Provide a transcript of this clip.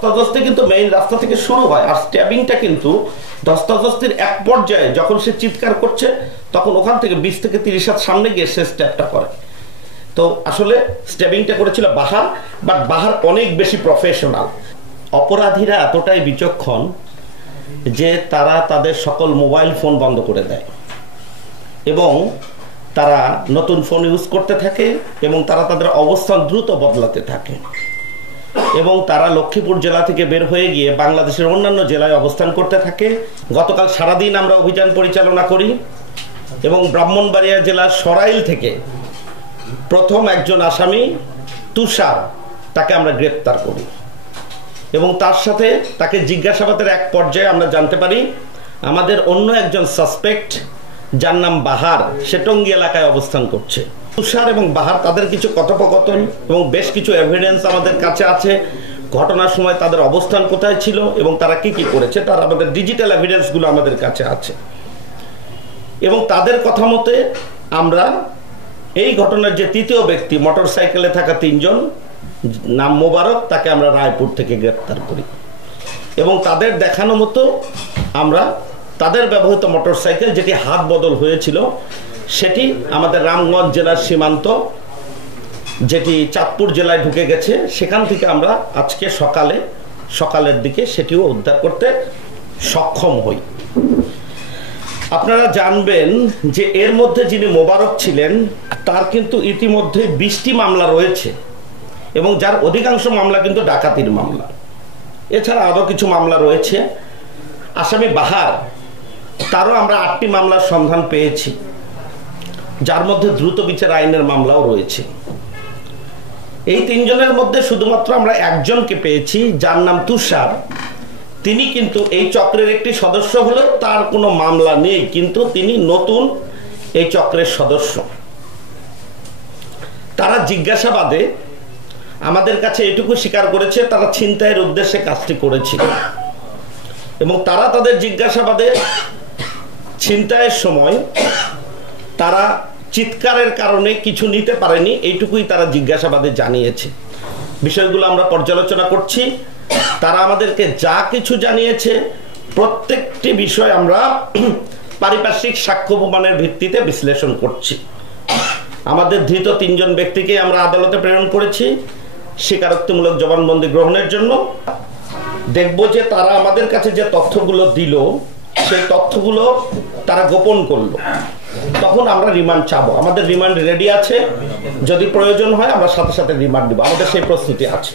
ধস্তাধস্তি কিন্তু মেইন রাস্তা থেকে শুরু হয়, আর স্ট্যাবিংটা কিন্তু ধস্তাধস্তির এক পর্যায়ে যখন সে চিৎকার করছে তখন ওখান থেকে 20 থেকে 30 হাত সামনে গিয়ে সে স্ট্যাবটা করে। তো আসলে স্ট্যাবিংটা করেছিল বাহার, বাট বাহার অনেক বেশি প্রফেশনাল। অপরাধীরা এতটাই বিচক্ষণ যে তারা তাদের সকল মোবাইল ফোন বন্ধ করে দেয় এবং তারা নতুন ফোন ইউজ করতে থাকে এবং তারা তাদের অবস্থান দ্রুত বদলাতে থাকে এবং তারা লক্ষ্মীপুর জেলা থেকে বের হয়ে গিয়ে বাংলাদেশের অন্যান্য জেলায় অবস্থান করতে থাকে। গতকাল সারাদিন আমরা অভিযান পরিচালনা করি এবং ব্রাহ্মণবাড়িয়া জেলার সরাইল থেকে প্রথম একজন আসামি তুষার, তাকে আমরা গ্রেপ্তার করি এবং তার সাথে তাকে জিজ্ঞাসাবাদের এক পর্যায়ে আমরা জানতে পারি আমাদের অন্য একজন সাসপেক্ট যার নাম বাহার সে টঙ্গী এলাকায় অবস্থান করছে। তুষার এবং বাহার তাদের কিছু কথোপকথন এবং বেশ কিছু এভিডেন্স আমাদের কাছে আছে, ঘটনার সময় তাদের অবস্থান কোথায় ছিল এবং তারা কি কি করেছে তার আমাদের ডিজিটাল এভিডেন্সগুলো আমাদের কাছে আছে এবং তাদের কথা মতে আমরা এই ঘটনার যে তৃতীয় ব্যক্তি মোটরসাইকেলে থাকা 3 জন নাম মোবারক, তাকে আমরা রায়পুর থেকে গ্রেপ্তার করি এবং তাদের দেখানো মতো আমরা তাদের ব্যবহৃত মোটরসাইকেল যেটি হাত বদল হয়েছিল সেটি আমাদের রামগঞ্জ জেলার সীমান্ত যেটি চাঁদপুর জেলায় ঢুকে গেছে, সেখান থেকে আমরা আজকে সকালের দিকে সেটিও উদ্ধার করতে সক্ষম হই। আপনারা জানবেন যে এর মধ্যে যিনি মোবারক ছিলেন তার কিন্তু ইতিমধ্যে 20টি মামলা রয়েছে এবং যার অধিকাংশ মামলা কিন্তু ডাকাতির মামলা। এছাড়া আরও কিছু মামলা রয়েছে। আসামি বাহার, তারও আমরা 8টি মামলার সন্ধান পেয়েছি, যার মধ্যে দ্রুত বিচার আইনের মামলাও রয়েছে। এই 3 জনের মধ্যে শুধুমাত্র আমরা একজনকে পেয়েছি যার নাম তুষার। তিনি কিন্তু এই চক্রের একটি সদস্য হলেও তার কোনো মামলা নেই, কিন্তু তিনি নতুন এই চক্রের সদস্য। তারা জিজ্ঞাসাবাদে আমাদের কাছে এটুকু স্বীকার করেছে তারা ছিনতাইয়ের উদ্দেশ্যে কাজটি করেছিল এবং তারা তাদের জিজ্ঞাসাবাদে ছিনতাইয়ের সময় তারা চিৎকারের কারণে কিছু নিতে পারেনি, এইটুকুই তারা জিজ্ঞাসাবাদে জানিয়েছে। বিষয়গুলো আমরা পর্যালোচনা করছি। তারা আমাদেরকে যা কিছু জানিয়েছে প্রত্যেকটি বিষয় আমরা পারিপার্শ্বিক সাক্ষ্য প্রমাণের ভিত্তিতে বিশ্লেষণ করছি। আমাদের ধৃত 3 জন ব্যক্তিকে আমরা আদালতে প্রেরণ করেছি স্বীকারোক্তিমূলক জবানবন্দি গ্রহণের জন্য। দেখব যে তারা আমাদের কাছে যে তথ্যগুলো দিল সেই তথ্যগুলো তারা গোপন করলো, তখন আমরা রিমান্ড চাবো। আমাদের রিমান্ড রেডি আছে, যদি প্রয়োজন হয় আমরা সাথে সাথে রিমান্ড দিব, আমাদের সেই প্রস্তুতি আছে।